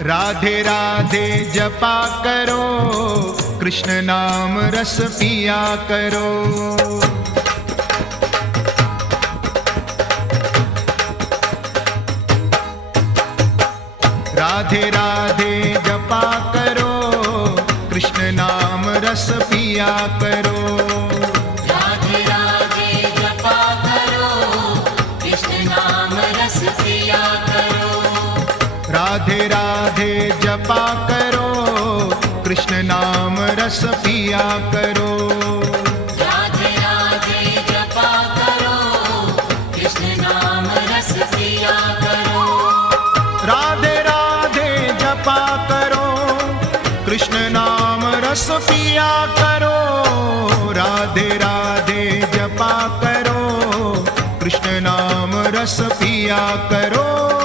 राधे राधे जपा करो, कृष्ण नाम रस पिया करो। राधे राधे जपा करो, कृष्ण नाम रस पिया करो। राधे राधे जपा करो, कृष्ण नाम रस पिया करो। राधे राधे जपा करो, कृष्ण नाम रस पिया करो। राधे राधे जपा करो, कृष्ण नाम रस पिया करो। राधे राधे जपा करो, कृष्ण नाम रस पिया करो। राधे राधे जपा करो, कृष्ण नाम रस पिया करो।